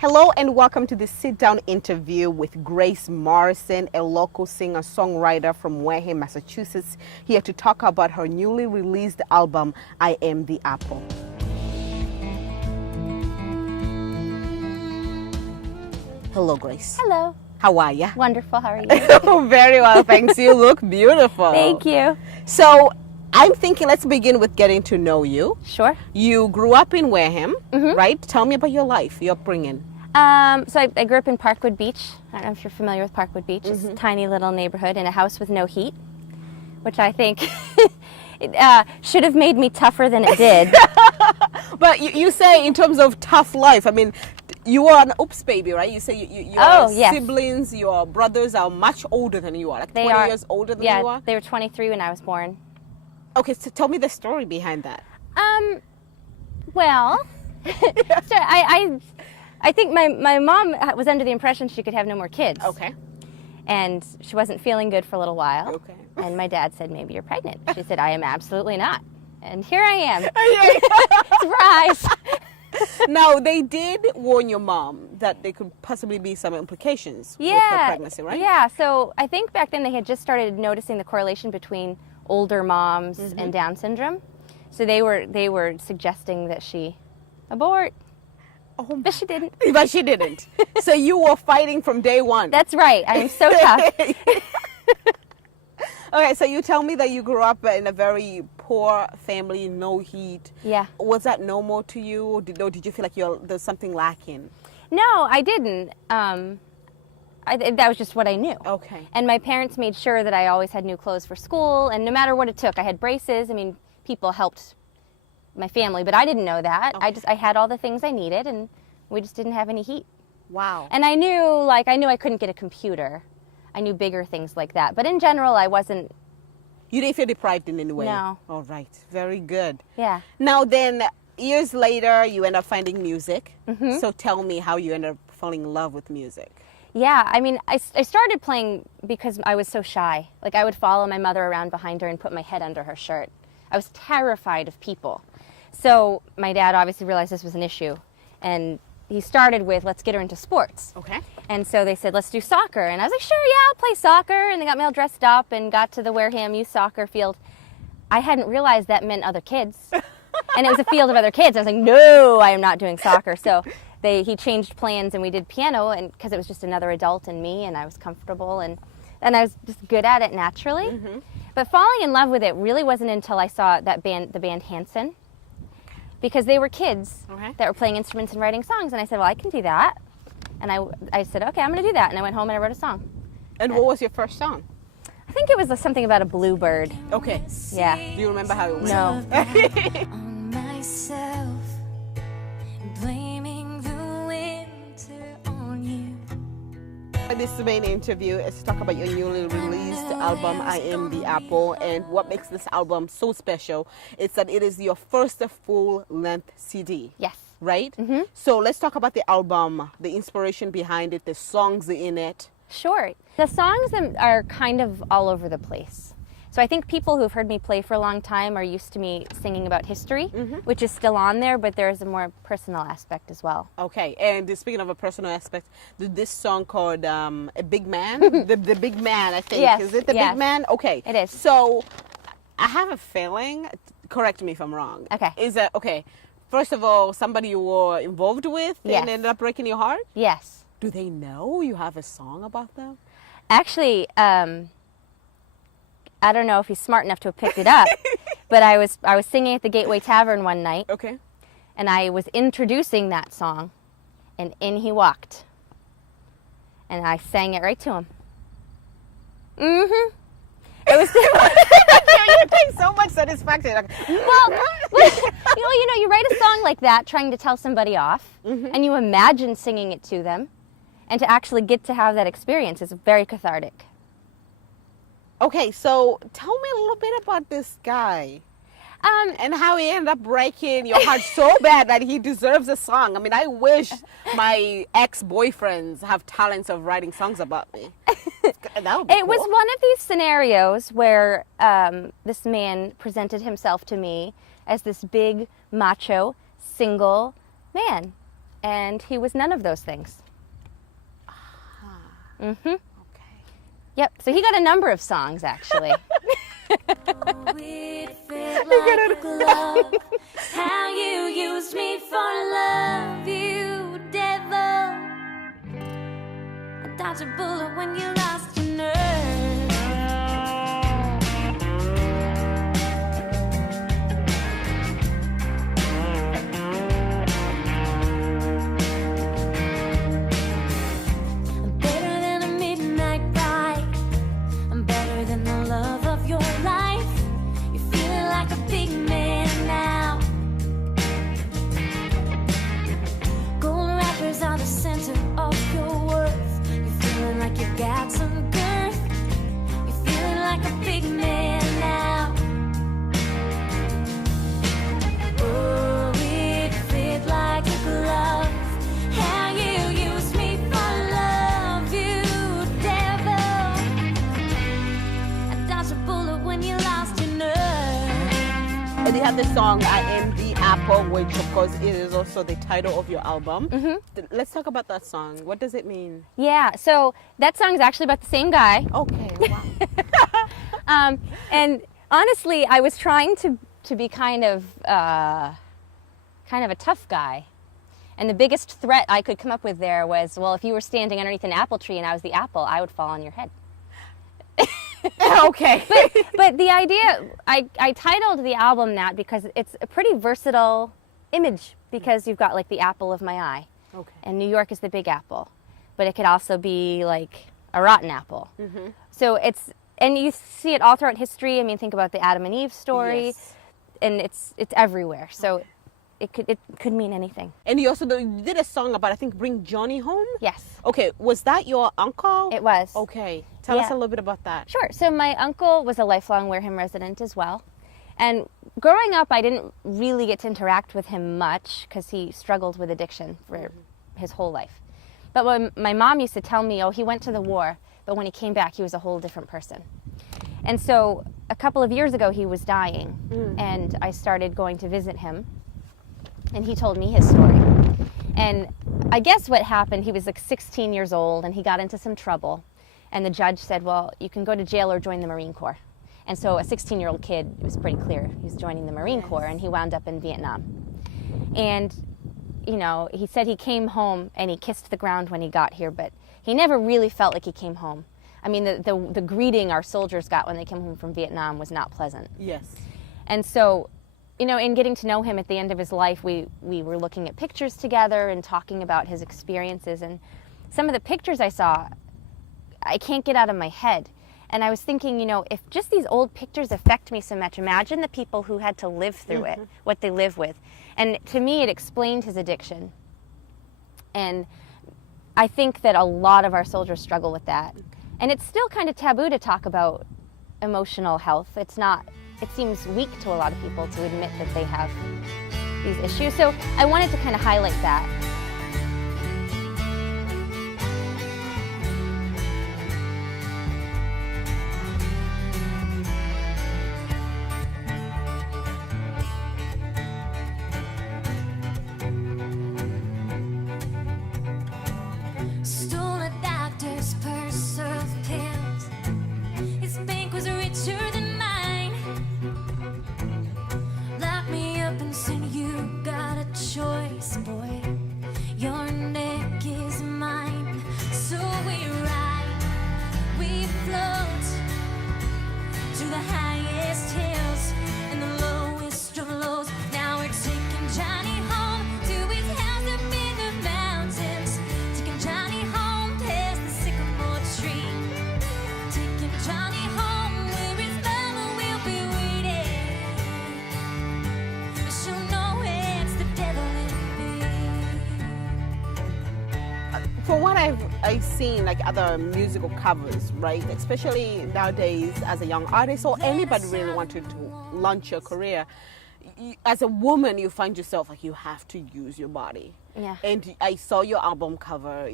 Hello and welcome to this sit-down interview with Grace Morrison, a local singer-songwriter from Wareham, Massachusetts, here to talk about her newly released album, I Am the Apple. Hello, Grace. Hello. How are you? Wonderful. How are you? Very well, thanks. You look beautiful. Thank you. So, I'm thinking let's begin with getting to know you. Sure. You grew up in Wareham, right? Tell me about your life, your upbringing. So I grew up in Parkwood Beach. I don't know if you're familiar with Parkwood Beach. It's a tiny little neighborhood in a house with no heat, which I think should have made me tougher than it did. But you say in terms of tough life, I mean, you are an oops baby, right? You say your yes. siblings, your brothers are much older than you are, like 20 years older than you are? Yeah, they were 23 when I was born. Okay, so tell me the story behind that. Well, so I think my mom was under the impression she could have no more kids. Okay. And she wasn't feeling good for a little while. Okay. And my dad said, maybe you're pregnant. She said, I am absolutely not. And here I am. Surprise. Now, they did warn your mom that there could possibly be some implications with her pregnancy, right? Yeah, so I think back then they had just started noticing the correlation between older moms and Down syndrome. So they were suggesting that she abort. Oh, but she didn't. But she didn't. So you were fighting from day one. That's right. I am so tough. Okay, so you tell me that you grew up in a very poor family, no heat. Yeah. Was that normal to you, or did you feel like there's something lacking? No, I didn't. That was just what I knew. Okay. And my parents made sure that I always had new clothes for school, and no matter what it took, I had braces. I mean, people helped my family, but I didn't know that. Okay. I had all the things I needed, and we just didn't have any heat. Wow. And I knew I couldn't get a computer. I knew bigger things like that. But in general, I wasn't. You didn't feel deprived in any way? No. All right. Very good. Yeah. Now then, years later, you end up finding music. So tell me how you ended up falling in love with music. Yeah, I mean, I started playing because I was so shy. Like, I would follow my mother around behind her and put my head under her shirt. I was terrified of people. So my dad obviously realized this was an issue. And he started with, let's get her into sports. Okay. And so they said, let's do soccer. And I was like, sure, yeah, I'll play soccer. And they got me all dressed up and got to the Wareham youth soccer field. I hadn't realized that meant other kids. And it was a field of other kids. I was like, no, I am not doing soccer. So he changed plans and we did piano, and because it was just another adult and me, and I was comfortable and I was just good at it naturally. But falling in love with it really wasn't until I saw the band Hanson, because they were kids that were playing instruments and writing songs, and I said, well, I can do that. And I said, okay, I'm going to do that. And I went home and I wrote a song. And what was your first song? I think it was something about a bluebird. Okay. Yeah. Do you remember how it went? No. On myself, blaming the winter on you. This main interview is to talk about your newly released album, I Am the Apple. And what makes this album so special is that it is your first full-length CD. Yes. Right? So let's talk about the album, the inspiration behind it, the songs in it. Sure. The songs are kind of all over the place. So I think people who've heard me play for a long time are used to me singing about history, which is still on there, but there is a more personal aspect as well. Okay, and speaking of a personal aspect, this song called A Big Man, the Big Man, I think. Yes, Is it the yes. Big Man? Okay. It is. So I have a feeling, correct me if I'm wrong. Okay. Is that, okay, first of all, somebody you were involved with Yes. and ended up breaking your heart? Yes. Do they know you have a song about them? Actually, I don't know if he's smart enough to have picked it up, but I was singing at the Gateway Tavern one night, Okay. and I was introducing that song, and in he walked, and I sang it right to him. It was You take so much satisfaction. Like, you write a song like that trying to tell somebody off, and you imagine singing it to them, and to actually get to have that experience is very cathartic. okay, so tell me a little bit about this guy. And how he ended up breaking your heart so bad that he deserves a song. I mean, I wish my ex-boyfriends have talents of writing songs about me. That would be It was cool. one of these scenarios where this man presented himself to me as this big, macho, single man. and he was none of those things. Okay. Yep. So he got a number of songs, actually. Oh, it felt like a glove. How you used me for love, you devil. I dodged a bullet when you lost your nerve. I'm better than a midnight ride. I'm better than the love of your life. You're feeling like a big man now. Gold wrappers are the center of your worth. You're feeling like you got some girth. You're feeling like a big man now. Oh, it fit like a glove. How you used me for love, you devil. I dodged a bullet when you lost your nerve. And you have the song "I Am the Apple," which of course it is also the title of your album. Let's talk about that song. What does it mean? Yeah. So that song is actually about the same guy. Okay. Wow. And honestly, I was trying to be kind of a tough guy. And the biggest threat I could come up with there was, well, if you were standing underneath an apple tree and I was the apple, I would fall on your head. Okay. But the idea, I titled the album that because it's a pretty versatile image, because you've got like the apple of my eye. Okay. And New York is the big apple. But it could also be like a rotten apple. So it's, and you see it all throughout history. I mean, think about the Adam and Eve story. Yes. And it's everywhere. So it could mean anything. And you also you did a song about, I think, Bring Johnny Home? Yes, Okay, was that your uncle? it was. Okay, tell us Yeah. a little bit about that. Sure. So my uncle was a lifelong Wareham resident as well. And growing up, I didn't really get to interact with him much because he struggled with addiction for his whole life. But when my mom used to tell me, oh, he went to the war, but when he came back, he was a whole different person. And so a couple of years ago, he was dying, and I started going to visit him, and he told me his story. And I guess what happened, he was like 16 years old, and he got into some trouble. And the judge said, well, you can go to jail or join the Marine Corps. And so a 16-year-old kid, it was pretty clear he was joining the Marine Corps, and he wound up in Vietnam. And, you know, he said he came home and he kissed the ground when he got here, but he never really felt like he came home. I mean, the greeting our soldiers got when they came home from Vietnam was not pleasant. Yes. And so, you know, in getting to know him at the end of his life, we were looking at pictures together and talking about his experiences. And some of the pictures I saw, I can't get out of my head. And I was thinking, you know, if just these old pictures affect me so much, imagine the people who had to live through it, what they live with. And to me, it explained his addiction. And I think that a lot of our soldiers struggle with that. And it's still kind of taboo to talk about emotional health. It's not, it seems weak to a lot of people to admit that they have these issues. So I wanted to kind of highlight that. Stole a doctor's purse of pills. His bank was richer than mine. Lock me up and said, you got a choice, boy. Your neck is mine. So we ride, we float to the highest hills and the lowest of lows. Now we're taking Johnny home to his house up in the mountains. Taking Johnny home past the sycamore tree. Taking Johnny home where his mama will be waiting. She'll know it's the devil in me. For what I've seen, like other musical covers, right? Especially nowadays, as a young artist or anybody really wanted to launch your career, as a woman, you find yourself like you have to use your body. Yeah. And I saw your album cover.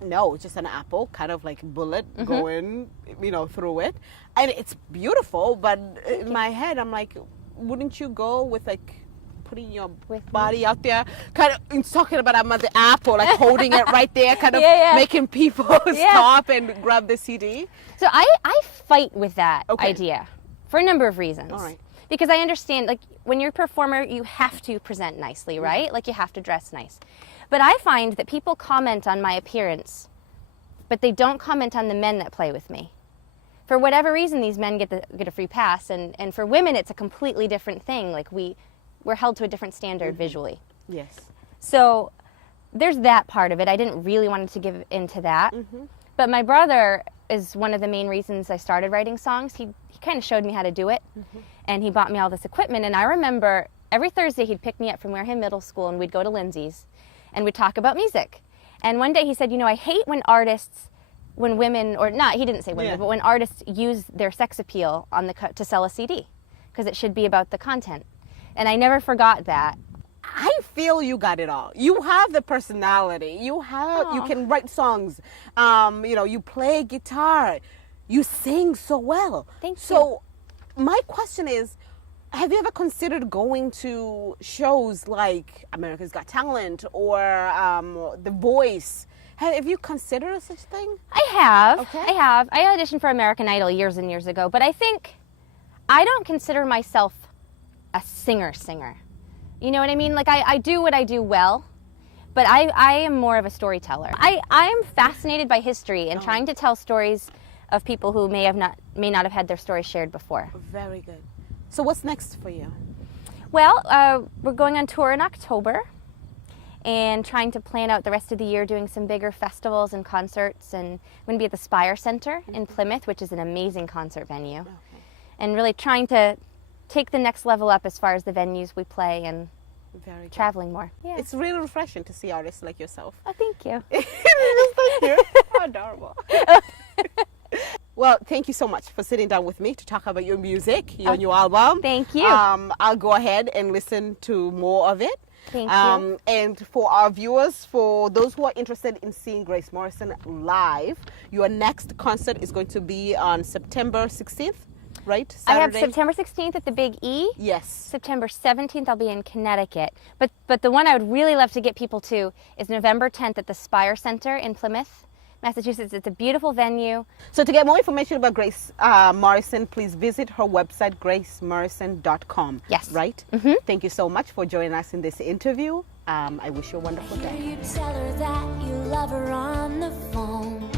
No, just an apple, kind of like bullet going, you know, through it, and it's beautiful. But in my head, I'm like, wouldn't you go with like putting your With me? body out there, kind of talking about I'm at the apple, like holding it right there, kind of Yeah. making people stop and grab the CD. So I fight with that Okay. idea for a number of reasons. All right. Because I understand, like, when you're a performer, you have to present nicely, right? Like, you have to dress nice. But I find that people comment on my appearance, but they don't comment on the men that play with me. For whatever reason, these men get a free pass, and for women, it's a completely different thing. Like, we're held to a different standard visually. Yes. So there's that part of it. I didn't really want to give into that. But my brother is one of the main reasons I started writing songs. He kind of showed me how to do it, and he bought me all this equipment. And I remember every Thursday he'd pick me up from Wareham Middle School, and we'd go to Lindsay's, and we'd talk about music. And one day he said, you know, I hate when women, or not, he didn't say women, but when artists use their sex appeal on to sell a CD, because it should be about the content. And I never forgot that. I feel you got it all. You have the personality. You can write songs. You know, you play guitar. You sing so well. Thank you. So my question is, have you ever considered going to shows like America's Got Talent or The Voice? Have you considered such thing? I have. Okay. I have. I auditioned for American Idol years and years ago, but I think I don't consider myself a singer. You know what I mean? Like, I do what I do well, but I am more of a storyteller. I am fascinated by history and trying to tell stories of people who may not have had their stories shared before. Very good. So what's next for you? Well, we're going on tour in October and trying to plan out the rest of the year doing some bigger festivals and concerts. And I'm going to be at the Spire Center in Plymouth, which is an amazing concert venue. Okay. And really trying to take the next level up as far as the venues we play and Very good. traveling more. Yeah. It's really refreshing to see artists like yourself. Oh, thank you. Thank you. Adorable. Well, thank you so much for sitting down with me to talk about your music, your new album. Thank you. I'll go ahead and listen to more of it. Thank you. And for our viewers, for those who are interested in seeing Grace Morrison live, your next concert is going to be on September 16th, right? I have Saturday? September 16th at the Big E. Yes. September 17th, I'll be in Connecticut. But the one I would really love to get people to is November 10th at the Spire Center in Plymouth, Massachusetts. It's a beautiful venue. So to get more information about Grace Morrison, please visit her website, gracemorrison.com. Yes. Right? Thank you so much for joining us in this interview. I wish you a wonderful day. You tell her that you love her on the phone.